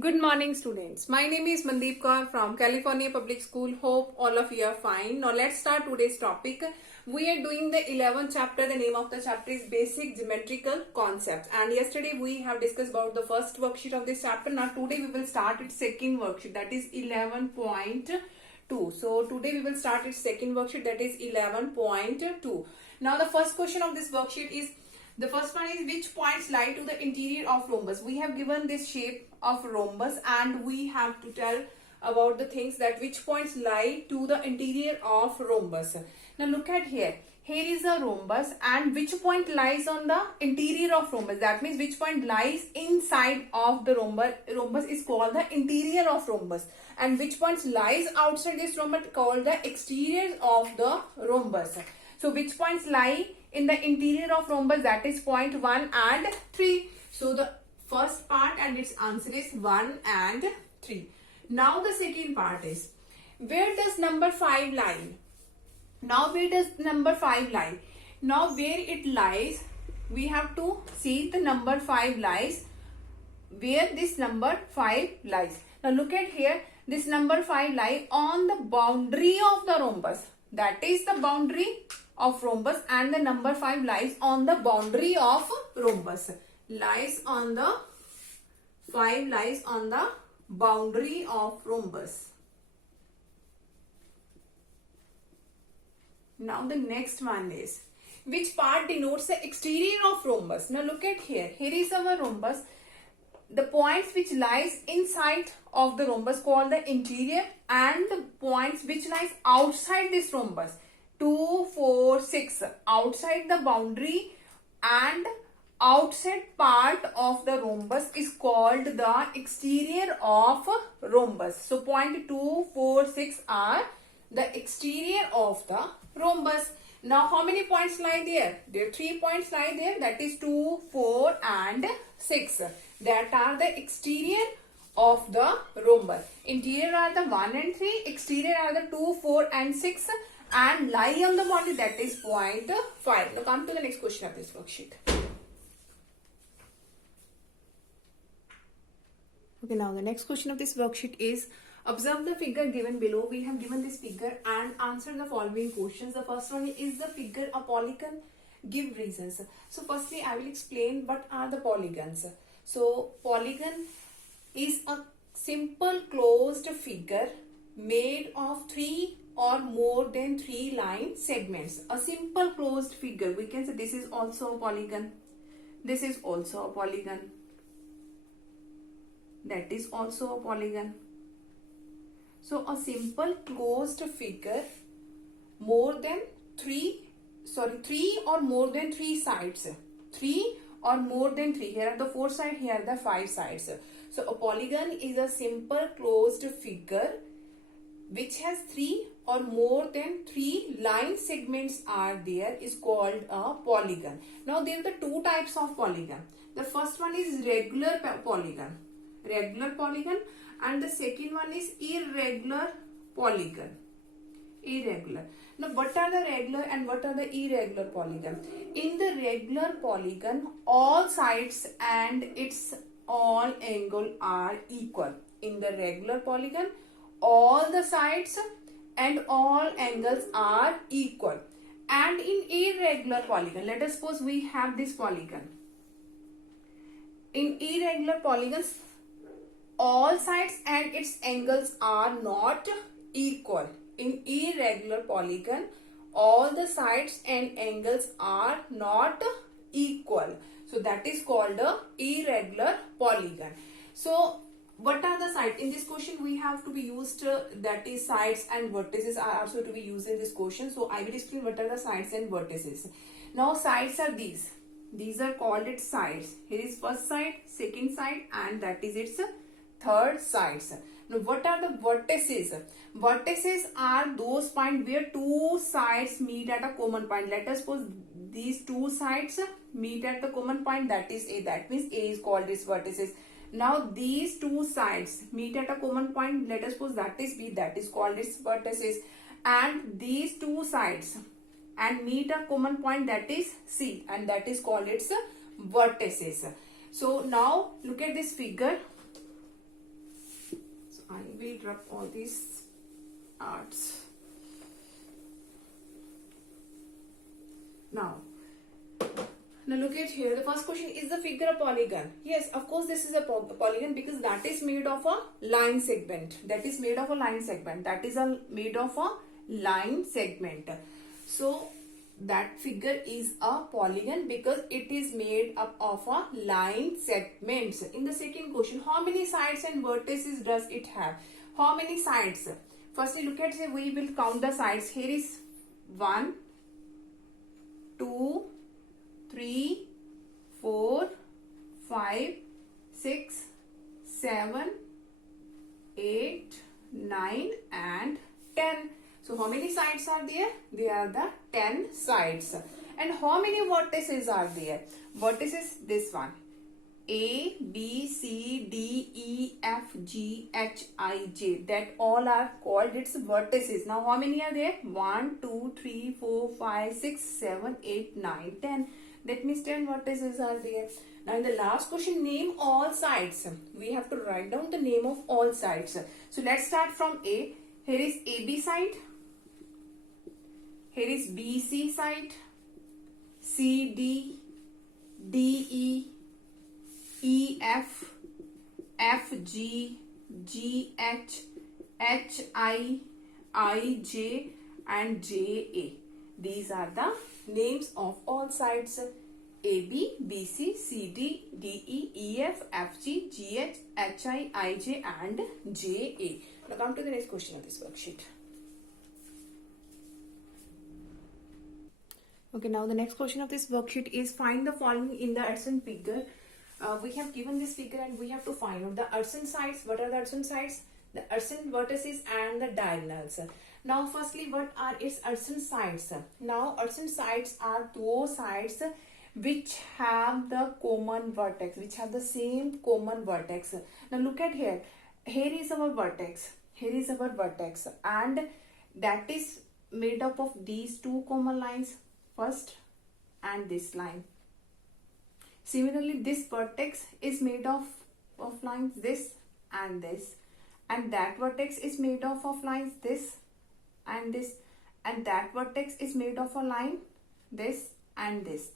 Good morning, students. My name is Mandeep Kaur from California Public School. Hope all of you are fine. Now, let's start today's topic. We are doing the 11th chapter. The name of the chapter is Basic Geometrical Concepts. And yesterday we have discussed about the first worksheet of this chapter. Now, today we will start its second worksheet, that is 11.2. So, today we will start its second worksheet, that is 11.2. Now, the first question of this worksheet is, the first one is, which points lie to the interior of rhombus? We have given this shape of rhombus and we have to tell about the things that which points lie to the interior of rhombus. Now look at here. Here is a rhombus and which point lies on the interior of rhombus? That means which point lies inside of the rhombus. Rhombus is called the interior of rhombus. And which point lies outside this rhombus called the exterior of the rhombus. So which points lie in the interior of rhombus? That is point 1 and 3. So the first part and its answer is 1 and 3. Now the second part is, where does number 5 lie? Now where does number 5 lie? Now where it lies, we have to see the number 5 lies. Where this number 5 lies. Now look at here. This number 5 lies on the boundary of the rhombus. That is the boundary of rhombus, and the number 5 lies on the boundary of rhombus. Lies on the 5 lies on the boundary of rhombus. Now the next one is, which part denotes the exterior of rhombus? Now look at here. Here is our rhombus. The points which lies inside of the rhombus called the interior, and the points which lies outside this rhombus, 2, 4, 6, outside the boundary and outside part of the rhombus is called the exterior of rhombus. So point 2, 4, 6 are the exterior of the rhombus. Now how many points lie there? There are 3 points lie there, that is 2, 4 and 6. That are the exterior of the rhombus. Interior are the 1 and 3, exterior are the 2, 4 and 6, and lie on the boundary, that is point 5. Now come to the next question of this worksheet. Okay, now the next question of this worksheet is, observe the figure given below. We have given this figure and answer the following questions. The first one is the figure a polygon? Give reasons. So firstly I will explain what are the polygons. So polygon is a simple closed figure made of 3 or more than 3 line segments. A simple closed figure. We can say this is also a polygon. This is also a polygon. That is also a polygon. So a simple closed figure more than 3 or more than 3 sides. 3 or more than 3. Here are the 4 sides, here are the 5 sides. So a polygon is a simple closed figure which has 3 or more than 3 line segments are there, is called a polygon. Now there are the 2 types of polygon. The first one is regular polygon. Regular polygon, and the second one is irregular polygon. Irregular. Now what are the regular and what are the irregular polygon? In the regular polygon, all sides and its all angle are equal. In the regular polygon, all the sides and all angles are equal. And in irregular polygon, let us suppose we have this polygon. In irregular polygons, all sides and its angles are not equal. In irregular polygon, all the sides and angles are not equal. So that is called a irregular polygon. So what are the sides? In this question we have to be used, that is sides and vertices are also to be used in this question. So I will explain what are the sides and vertices. Now sides are these. These are called its sides. Here is first side, second side, and that is its third sides. Now what are the vertices? Vertices are those points where 2 sides meet at a common point. Let us suppose these 2 sides meet at the common point, that is A. That means A is called its vertices. Now these 2 sides meet at a common point. Let us suppose that is B. That is called its vertices. And these 2 sides and meet a common point, that is C, and that is called its vertices. So now look at this figure. I will rub all these arts. Now look at here. The first question, is the figure a polygon? Yes, of course this is a polygon because that is made of a line segment. That is made of a line segment. That is made of a line segment. So that figure is a polygon because it is made up of a line segments. In the second question, how many sides and vertices does it have? How many sides? Firstly, look at, say, we will count the sides. Here is 1, 2, 3, 4, 5, 6, 7, 8, 9 and 10. So how many sides are there? There are the 10 sides. And how many vertices are there? Vertices, this one. A, B, C, D, E, F, G, H, I, J. That all are called its vertices. Now how many are there? 1, 2, 3, 4, 5, 6, 7, 8, 9, 10. That means 10 vertices are there. Now in the last question, name all sides. We have to write down the name of all sides. So let's start from A. Here is AB side. Here is BC side. CD, DE, EF, FG, GH, HI, IJ and JA. These are the names of all sides: AB, BC, CD, DE, EF, FG, GH, HI, IJ and JA. Now come to the next question of this worksheet. Okay, now the next question of this worksheet is find the following in the adjacent figure. We have given this figure and we have to find out the adjacent sides. What are the adjacent sides? The adjacent vertices and the diagonals. Now firstly, what are its adjacent sides? Now adjacent sides are those sides which have the common vertex, which have the same common vertex. Now look at here. Here is our vertex. Here is our vertex and that is made up of these two common lines, first and this line. Similarly, this vertex is made of lines this and this, and that vertex is made of lines this and this, and that vertex is made of a line this and this.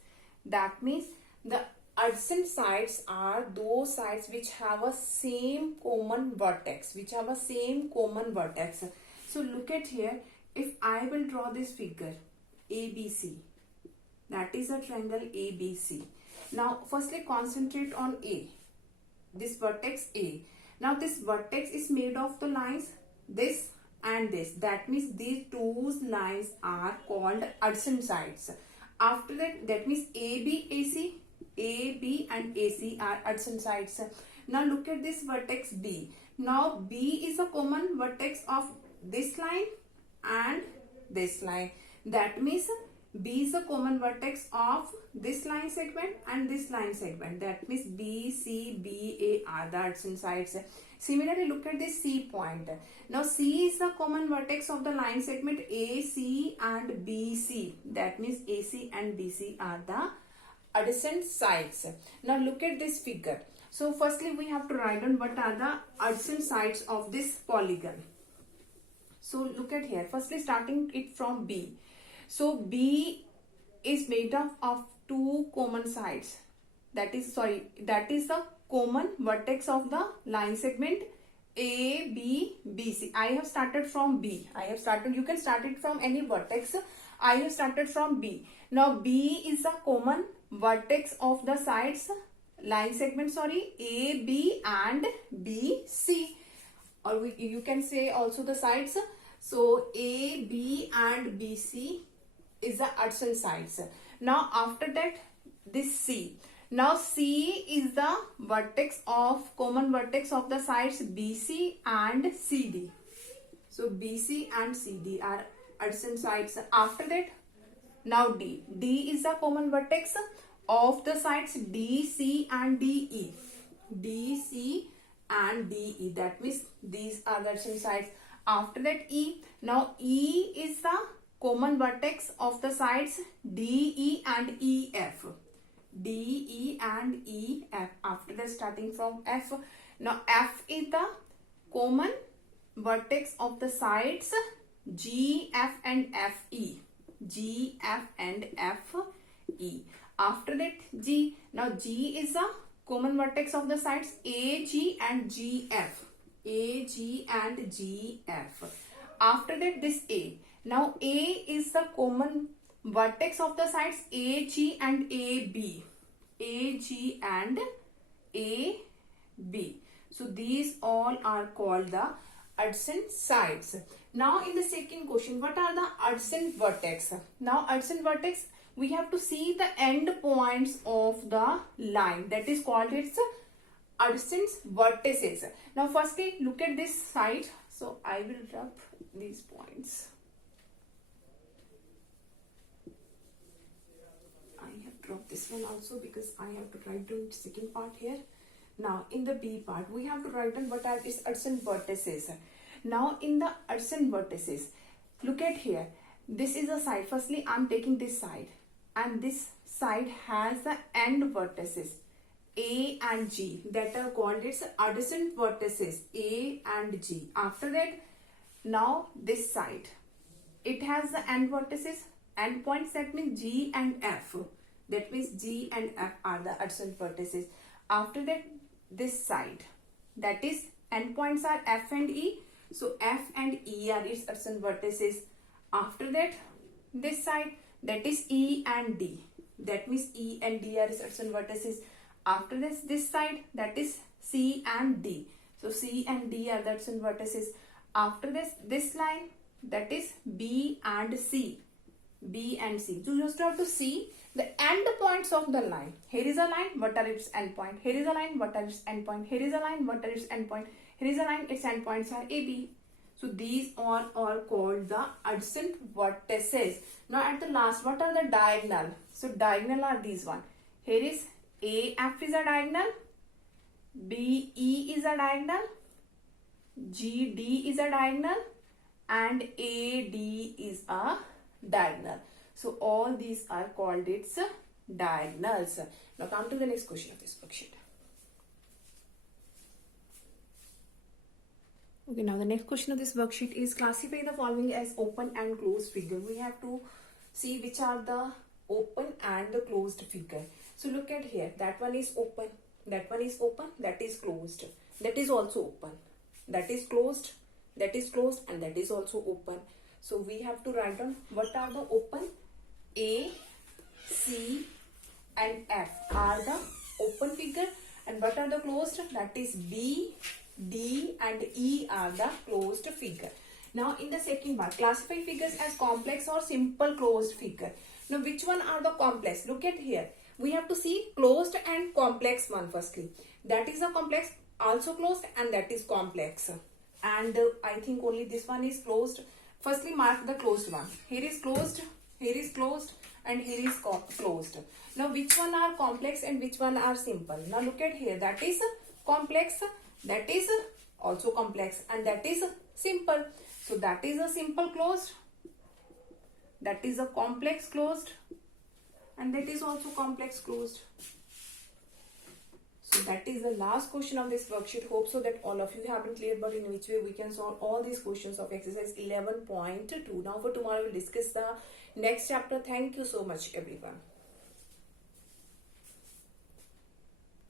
That means the adjacent sides are those sides which have a same common vertex, So look at here. If I will draw this figure ABC, that is a triangle ABC. Now firstly concentrate on A, this vertex A. Now this vertex is made of the lines this and this. That means these two lines are called adjacent sides. After that means AB and AC are adjacent sides. Now look at this vertex B. Now B is a common vertex of this line and this line. That means B is a common vertex of this line segment and this line segment. That means B, C, B, A are the adjacent sides. Similarly, look at this C point. Now C is the common vertex of the line segment AC and BC. That means AC and BC are the adjacent sides. Now look at this figure. So firstly we have to write down what are the adjacent sides of this polygon. So look at here. Firstly starting it from B. So B is made up of two common sides. That is the common vertex of the line segment A, B, B, C. I have started from B. You can start it from any vertex. I have started from B. Now B is the common vertex of the sides, line segment, A, B and B, C. Or you can say also the sides. So A, B and B, C is the adjacent sides. Now after that this C. Now C is the common vertex of the sides BC and CD. So BC and CD are adjacent sides. After that now D. D is the common vertex of the sides DC and DE. DC and DE. That means these are the adjacent sides. After that E. Now E is the common vertex of the sides DE and EF. DE and EF. After that starting from F. Now F is the common vertex of the sides G, F and F, E. G, F and F, E. After that G. Now G is a common vertex of the sides A, G and G, F. A, G and G, F. After that this A. Now A is the common vertex of the sides A, G and A, B. A, G and A, B. So these all are called the adjacent sides. Now in the second question, what are the adjacent vertex? Now adjacent vertex, we have to see the end points of the line. That is called its adjacent vertices. Now firstly, look at this side. So I will rub these points. I have dropped this one also because I have to write down the second part here. Now in the B part, we have to write down what are its adjacent vertices. Now in the adjacent vertices, look at here. This is a side. Firstly, I am taking this side, and this side has the end vertices A and G that are called its adjacent vertices A and G. After that, now this side, it has the end vertices, end points, that means G and F. That means G and F are the adjacent vertices. After that, this side, that is endpoints are F and E. So F and E are its adjacent vertices. After that, this side, that is E and D. That means E and D are its adjacent vertices. After this side, that is C and D. So C and D are the adjacent vertices. After this line, that is B and C. B and C. So you just have to see the end points of the line. Here is a line, what are its end point? Here is a line, what are its end point? Here is a line, what are its end point? Here is a line, its end points are A, B. So these all are called the adjacent vertices. Now at the last, what are the diagonal? So diagonal are these one. Here is A, F is a diagonal, B, E is a diagonal, G, D is a diagonal, and A, D is a diagonal. So all these are called its diagonals. Now come to the next question of this worksheet. Okay, now the next question of this worksheet is classify the following as open and closed figure. We have to see which are the open and the closed figure. So look at here, that one is open, that one is open, that is closed, that is also open, that is closed, that is closed, and that is also open. So we have to write down what are the open. A, C and F are the open figure, and what are the closed? That is B, D and E are the closed figure. Now in the second part, classify figures as complex or simple closed figure. Now which one are the complex? Look at here. We have to see closed and complex one firstly. That is the complex, also closed, and that is complex. And I think only this one is closed. Firstly mark the closed one. Here is closed, here is closed, and here is closed. Now which one are complex and which one are simple? Now look at here. That is complex, that is also complex, and that is simple. So that is a simple closed, that is a complex closed, and that is also complex closed. So that is the last question of this worksheet. Hope so that all of you have been clear about in which way we can solve all these questions of exercise 11.2. Now for tomorrow we'll discuss the next chapter. Thank you so much everyone.